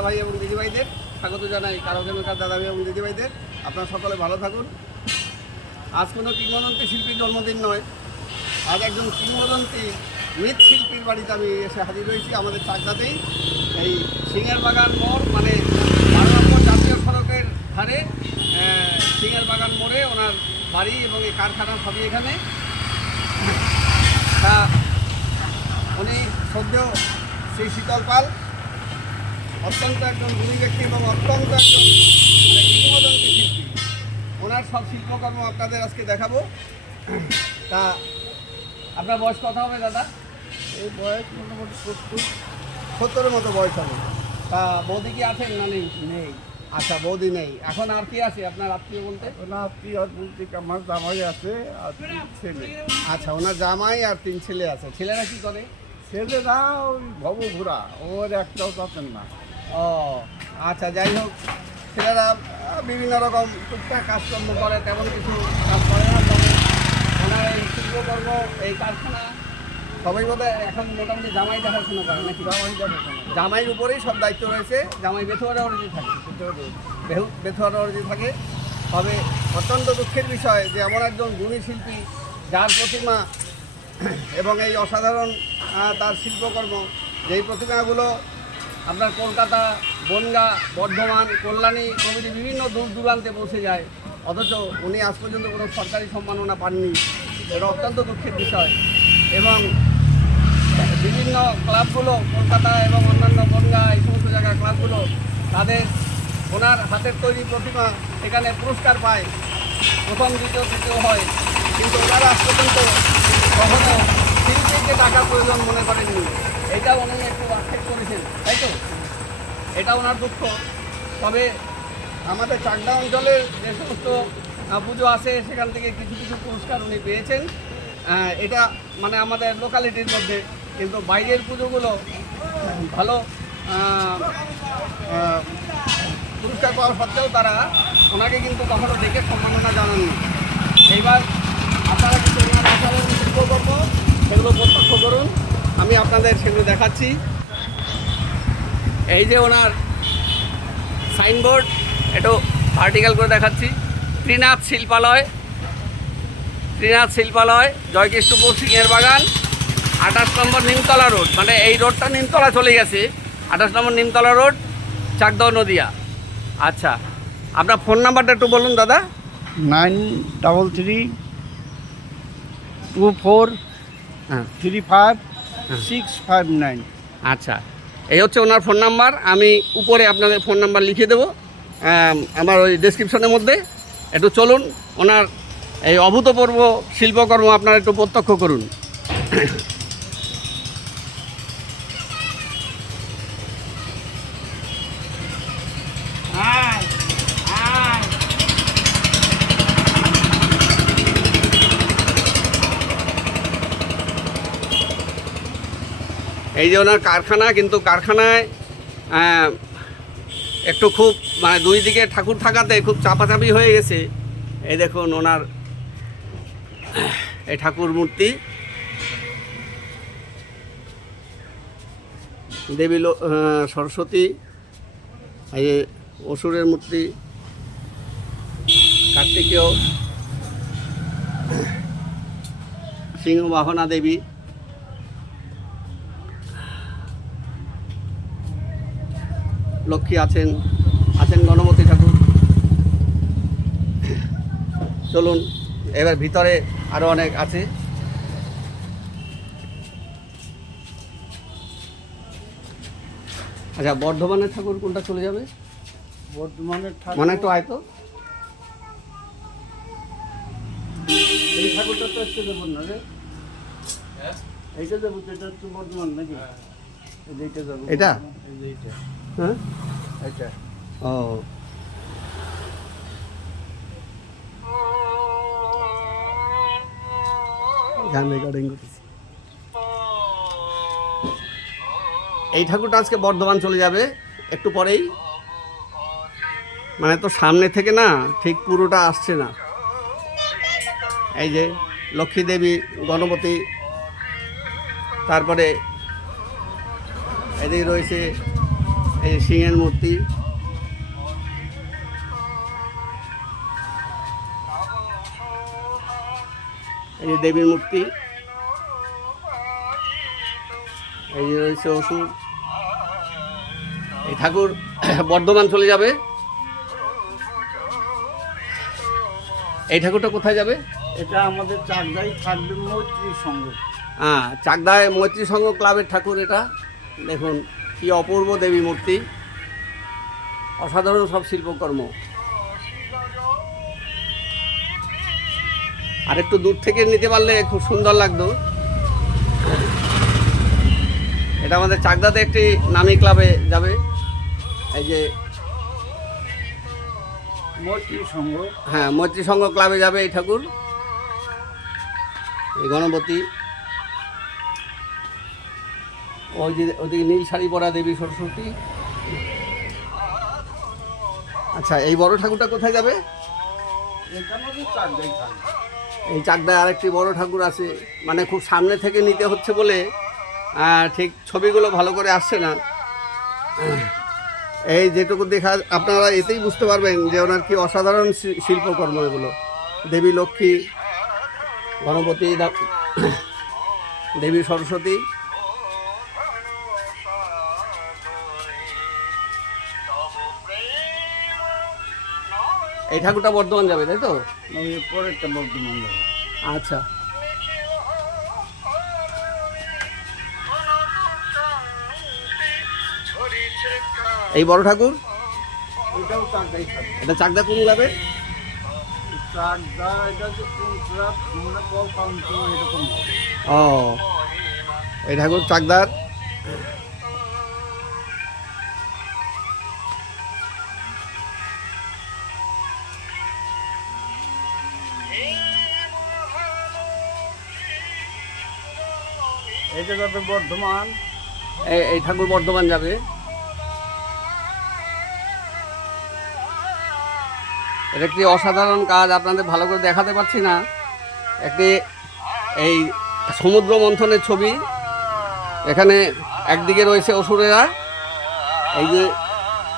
দাদা ভাই এবং দিদিভাইদের স্বাগত জানাই, কারখানার দাদা ভাই এবং দিদিভাইদের। আপনারা সকলে ভালো থাকুন। আজ কোনো কিংবদন্তি শিল্পীর জন্মদিন নয়, আজ একজন কিংবদন্তি মৃৎশিল্পীর বাড়িতে আমি এসে হাজির হয়েছি, আমাদের চাকদাতেই। এই সিংহের বাগান মোড়, মানে 12 নম্বর জাতীয় সড়কের ধারে সিংহের বাগান মোড়ে ওনার বাড়ি এবং এই কারখানা সবই এখানে। তা উনি শ্রদ্ধেয় শ্রী শীতল পাল অত্যন্ত একজন গুণী ব্যক্তি এবং অত্যন্ত একজন কিংবদন্তি শিল্পী। ওনার সব শিল্পকর্ম আপনাদের আজকে দেখাবো। তা আপনার বয়স কত হবে দাদা? এই বয়স মোটামুটি 70-এর মতো বয়স হবে। তা বৌদি কি আছেন না নেই? নেই। আচ্ছা, বৌদি নেই। এখন আর কি আছে আপনার আত্মীয় বলতে? ওনার আত্মীয় বলতে আমার জামাই আছে আর 3 ছেলে। আচ্ছা, ওনার জামাই আর 3 ছেলে আছে। ছেলেরা কি করে? ছেলেরা ওই ভবঘুরা, ওর একটাও পাচ্ছেন না। ও আচ্ছা, যাই হোক, ছেলেরা বিভিন্ন রকম টুকটাক কাজকর্ম করে, তেমন কিছু কাজ করে না। তবে ওনার এই শিল্পকর্ম, এই কারখানা সবাই বোধহয় এখন মোটামুটি জামাই দেখাশোনা করে নাকি? জামাইয়ের উপরেই সব দায়িত্ব রয়েছে। জামাই বেথুয়ারা অর্জি থাকে, বেথুয়ারা অর্জি থাকে। তবে অত্যন্ত দুঃখের বিষয় যে এমন একজন গুণী শিল্পী, যার প্রতিমা এবং এই অসাধারণ তার শিল্পকর্ম, যেই প্রতিমাগুলো আপনার কলকাতা, বনগাঁ, বর্ধমান, কল্যাণী প্রভৃতি বিভিন্ন দূর দূরান্তে পৌঁছে যায়, অথচ উনি আজ পর্যন্ত কোনো সরকারি সম্মাননা পাননি। এটা অত্যন্ত দুঃখের বিষয়। এবং বিভিন্ন ক্লাবগুলো, কলকাতা এবং অন্যান্য বনগাঁ এই সমস্ত জায়গার ক্লাবগুলো, তাদের ওনার হাতের তৈরি প্রতিমা সেখানে পুরস্কার পায়, প্রথম, দ্বিতীয়, তৃতীয় হয়। কিন্তু ওনারা আজ পর্যন্ত কখনো শিল্পীকে টাকার প্রয়োজন মনে করেননি। এটা উনি একটু আক্ষেপ করেছেন, তাই তো? এটা ওনার দুঃখ। তবে আমাদের চাকদা অঞ্চলের যে সমস্ত পুজো আছে, সেখান থেকে কিছু কিছু পুরস্কার উনি পেয়েছেন। এটা মানে আমাদের লোকালিটির মধ্যে। কিন্তু বাইরের পুজোগুলো ভালো পুরস্কার পাওয়ার সত্ত্বেও তারা ওনাকে কিন্তু কখনো ডেকে সম্মাননা জানাননি। এইবার আপনারা কিছু ওনার আচারের শিল্পকর্ম সেগুলো প্রত্যক্ষ করুন, আমি আপনাদের সেগুলো দেখাচ্ছি। এই যে ওনার সাইনবোর্ড, একটু ভার্টিক্যাল করে দেখাচ্ছি। ত্রিনাথ শিল্পালয়, জয়কৃষ্ণপুর সিংহের বাগান, 28 নম্বর নিমতলা রোড। মানে এই রোডটা নিমতলা চলে গেছে, 28 নম্বর নিমতলা রোড, চাকদহ নদিয়া। আচ্ছা, আপনার ফোন নাম্বারটা একটু বলুন দাদা। 9334353659। আচ্ছা, এই হচ্ছে ওনার ফোন নাম্বার। আমি উপরে আপনাদের ফোন নাম্বার লিখে দেবো আমার ওই ডেসক্রিপশনের মধ্যে। একটু চলুন, ওনার এই অভূতপূর্ব শিল্পকর্ম আপনারা একটু প্রত্যক্ষ করুন। এই যে ওনার কারখানা, কিন্তু কারখানায় একটু খুব মানে দুই দিকে ঠাকুর থাকাতে খুব চাপাচাপি হয়ে গেছে। এই দেখুন ওনার এই ঠাকুর মূর্তি, দেবী সরস্বতী, এই অসুরের মূর্তি, কার্তিকেয়, সিংহ বাহনা দেবী, লক্ষ্মী আছেন গণপতি ঠাকুর। চলুন এবার ভিতরে আরও অনেক আছে। আচ্ছা, বর্ধমানের ঠাকুর কোনটা চলে যাবে? বর্ধমানের মনে একটু আয় তো। এই ঠাকুরটা তো একটু দেবো না রে, এইটা দেবো তো, এটা হচ্ছে বর্ধমান নাকি? এইটা যাবো, এটা? এইটা, হ্যাঁ, এটা। ও গান রেকর্ডিং করতেছি। এই ঠাকুরটা আজকে বর্ধমান চলে যাবে একটু পরেই। মানে তো সামনে থেকে না ঠিক পুরোটা আসছে না। এই যে লক্ষ্মী দেবী, গণপতি, তারপরে এদিকে রয়েছে এই সিংহের মূর্তি, এই যে দেবীর মূর্তি, এই যে রয়েছে অসুর। এই ঠাকুর বর্ধমান চলে যাবে। এই ঠাকুরটা কোথায় যাবে? এটা আমাদের চাকদাই থাকবে মৈত্রী সংঘ। হ্যাঁ, চাকদায় মৈত্রী সংঘ ক্লাবের ঠাকুর এটা। দেখুন কি অপূর্ব দেবী মূর্তি, অসাধারণ সব শিল্পকর্ম। আর একটু দূর থেকে নিতে পারলে খুব সুন্দর লাগতো। এটা আমাদের চাকদাতে একটি নামী ক্লাবে যাবে। এই যে মৈত্রী সংঘ, হ্যাঁ, মৈত্রী সংঘ ক্লাবে যাবে এই ঠাকুর। এই গণপতি, ওই যে ওদিকে নীল শাড়ি পরা দেবী সরস্বতী। আচ্ছা, এই বড় ঠাকুরটা কোথায় যাবে? এটা আমাদের চাকদাই থাকবে। এই চাকদায় আরেকটি বড় ঠাকুর আছে, মানে খুব সামনে থেকে নিতে হচ্ছে বলে ঠিক ছবিগুলো ভালো করে আসছে না। এই যেটুকু দেখা আপনারা এতেই বুঝতে পারবেন যে ওনার কি অসাধারণ শিল্পকর্ম এগুলো। দেবী লক্ষ্মী, গণপতি, দেবী সরস্বতী। এই ঠাকুরটা বর্ধমান যাবে, তাই তো? ওই পরেরটা বর্ধমান যাবে। আচ্ছা, এই বড় ঠাকুর এটাও চাকদাই থাকবে। এটা চাকদা কোন যাবে? চাকদা এটা যে কোন ক্লাব মানে কল কাউন্ট এরকম হবে। ও, এই ঠাকুর চাকদার। এটা যাবে বর্ধমান। এই ঠাকুর বর্ধমান যাবে। এটা একটি অসাধারণ কাজ, আপনাদের ভালো করে দেখাতে পারছি না। একটি এই সমুদ্র মন্থনের ছবি। এখানে একদিকে রয়েছে অসুরেরা, এই যে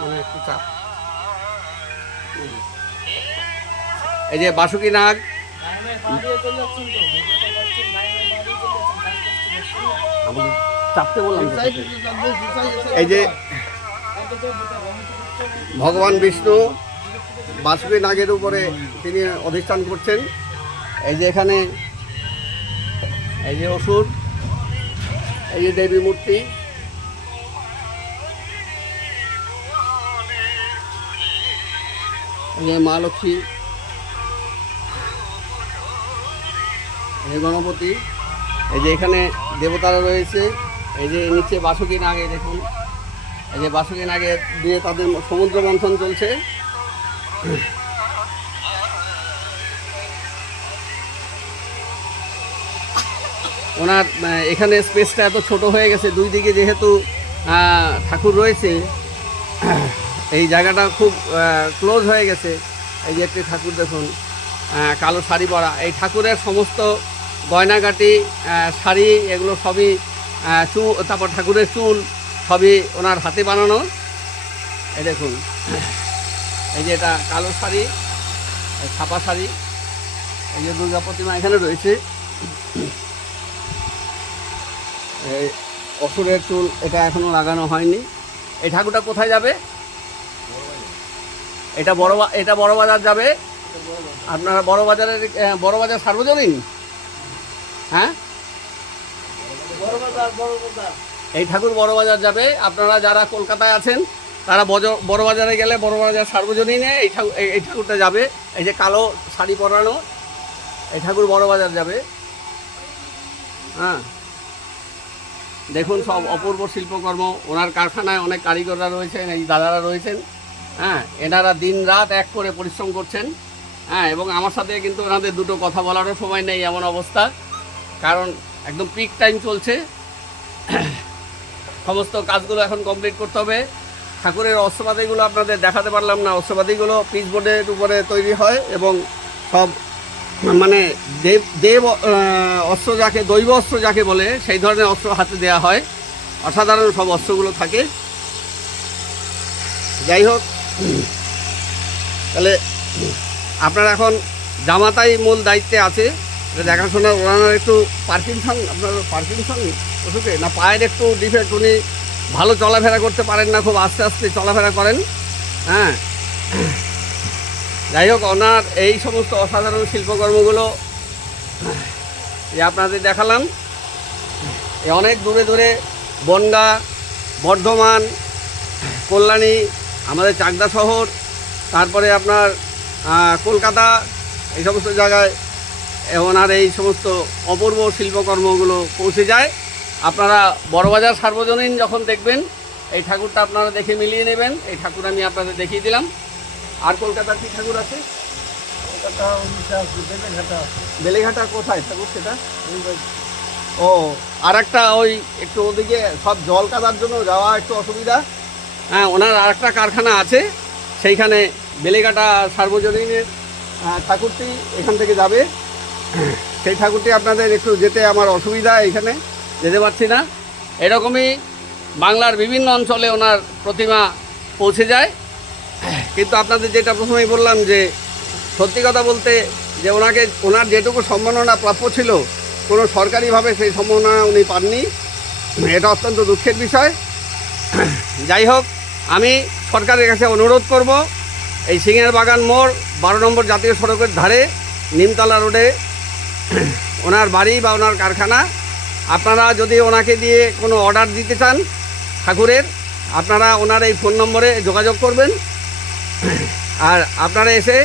মানে একটু চাপ, এই যে বাসুকি নাগ, চাপতে বললাম। এই যে ভগবান বিষ্ণু বাসুকি নাগের উপরে তিনি অধিষ্ঠান করছেন। এই যে এখানে এই যে অসুর, এই যে দেবী মূর্তি, এই যে মা লক্ষ্মী, এই গণপতি, এই যে এখানে দেবতারা রয়েছে। এই যে নিচে বাসুকি নাগে দেখুন, এই যে বাসুকি নাগে দিয়ে তাদের সমুদ্র মন্থন চলছে। ওনার এখানে স্পেসটা এত ছোট হয়ে গেছে, দুই দিকে যেহেতু ঠাকুর রয়েছে, এই জায়গাটা খুব ক্লোজ হয়ে গেছে। এই যে একটি ঠাকুর দেখুন, কালো শাড়ি পরা। এই ঠাকুরের সমস্ত গয়নাগাটি, শাড়ি, এগুলো সবই তারপর ঠাকুরের চুল সবই ওনার হাতে বানানো। এই দেখুন, এই যে এটা কালো শাড়ি, ছাপা শাড়ি। এই যে দুর্গা প্রতিমা এখানে রয়েছে। এই অসুরের চুল, এটা এখনো লাগানো হয়নি। এই ঠাকুরটা কোথায় যাবে? এটা বড় বাজার যাবে। আপনারা বড় বাজার সার্বজনীন, হ্যাঁ, এই ঠাকুর বড় বাজার যাবে। আপনারা যারা কলকাতায় আছেন তারা বড় বাজারে গেলে বড় বাজার সার্বজনীনে এই ঠাকুরটা যাবে। এই যে কালো শাড়ি পরানো, এই ঠাকুর বড় বাজার যাবে। হ্যাঁ, দেখুন সব অপূর্ব শিল্পকর্ম। ওনার কারখানায় অনেক কারিগররা রয়েছেন, এই দাদারা রয়েছেন। হ্যাঁ, এনারা দিন রাত এক করে পরিশ্রম করছেন। হ্যাঁ, এবং আমার সাথে কিন্তু ওনাদের দুটো কথা বলারও সময় নেই এমন অবস্থা, কারণ একদম পিক টাইম চলছে। সমস্ত কাজগুলো এখন কমপ্লিট করতে হবে। ঠাকুরের অস্ত্রপাতিগুলো আপনাদের দেখাতে পারলাম না। অস্ত্রপাতিগুলো পিচবোর্ডের উপরে তৈরি হয় এবং সব মানে দেব অস্ত্র যাকে, দৈব অস্ত্র যাকে বলে, সেই ধরনের অস্ত্র হাতে দেওয়া হয়। অসাধারণ সব অস্ত্রগুলো থাকে। যাই হোক, তাহলে আপনারা এখন জামাতাই মূল দায়িত্বে আছে, এটা দেখাশোনা। ওনার একটু আপনার পার্কিনসন ওষুধে না পায়ের একটু ডিফেক্ট, উনি ভালো চলাফেরা করতে পারেন না, খুব আস্তে আস্তে চলাফেরা করেন। হ্যাঁ, যাই হোক, ওনার এই সমস্ত অসাধারণ শিল্পকর্মগুলো যে আপনাদের দেখালাম, অনেক দূরে দূরে বনগাঁ, বর্ধমান, কল্যাণী, আমাদের চাকদা শহর, তারপরে আপনার কলকাতা, এই সমস্ত জায়গায় ওনার এই সমস্ত অপূর্ব শিল্পকর্মগুলো পৌঁছে যায়। আপনারা বড়বাজার সার্বজনীন যখন দেখবেন এই ঠাকুরটা আপনারা দেখে মিলিয়ে নেবেন। এই ঠাকুর আমি আপনাদের দেখিয়ে দিলাম। আর কলকাতার কি ঠাকুর আছে? কলকাতা বেলেঘাটা। বেলেঘাটা কোথায় ঠাকুর সেটা? ও, আর একটা ওই একটু ওদিকে সব জল কাদার জন্য যাওয়া একটু অসুবিধা। হ্যাঁ, ওনার আর একটা কারখানা আছে, সেইখানে বেলেঘাটা সার্বজনীনের ঠাকুরটি এখান থেকে যাবে। সেই ঠাকুরটি আপনাদের একটু যেতে আমার অসুবিধা, এখানে যেতে পারছি না। এরকমই বাংলার বিভিন্ন অঞ্চলে ওনার প্রতিমা পৌঁছে যায়। কিন্তু আপনাদের যেটা প্রথমেই বললাম যে সত্যি কথা বলতে যে ওনার যেটুকু সম্মাননা প্রাপ্য ছিল, কোনো সরকারিভাবে সেই সম্মাননা উনি পাননি, এটা অত্যন্ত দুঃখের বিষয়। যাই হোক, আমি সরকারের কাছে অনুরোধ করব, এই সিংহের বাগান মোড় 12 নম্বর জাতীয় সড়কের ধারে নিমতলা রোডে ওনার বাড়ি বা ওনার কারখানা। আপনারা যদি ওনাকে দিয়ে কোনো অর্ডার দিতে চান ঠাকুরের, আপনারা ওনার এই ফোন নম্বরে যোগাযোগ করবেন। আর আপনারা এসে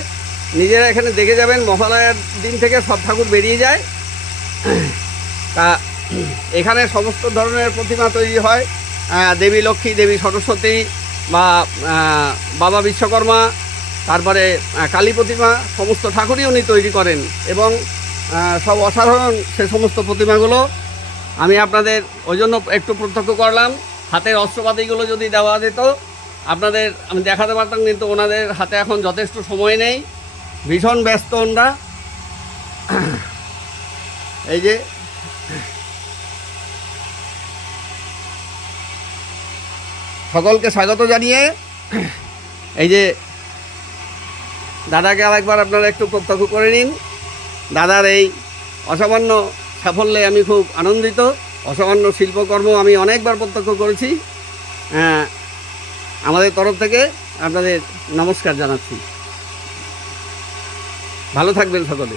নিজেরা এখানে দেখে যাবেন, মহালয়ার দিন থেকে সব ঠাকুর বেরিয়ে যায়। তা এখানে সমস্ত ধরনের প্রতিমা তৈরি হয়, দেবী লক্ষ্মী, দেবী সরস্বতী বা বাবা বিশ্বকর্মা, তারপরে কালী প্রতিমা, সমস্ত ঠাকুরই উনি তৈরি করেন এবং সব অসাধারণ সে সমস্ত প্রতিমাগুলো আমি আপনাদের ওই জন্য একটু প্রত্যক্ষ করলাম। হাতের অস্ত্রপাতিগুলো যদি দেওয়া যেত আপনাদের আমি দেখাতে পারতাম, কিন্তু ওনাদের হাতে এখন যথেষ্ট সময় নেই, ভীষণ ব্যস্ত ওনারা। এই যে সকলকে স্বাগত জানিয়ে এই যে দাদাকে আরেকবার আপনারা একটু প্রত্যক্ষ করে নিন। দাদার এই অসামান্য সাফল্যে আমি খুব আনন্দিত। অসামান্য শিল্পকর্ম আমি অনেকবার প্রত্যক্ষ করেছি। আমাদের তরফ থেকে আপনাদের নমস্কার জানাচ্ছি। ভালো থাকবেন সকলে।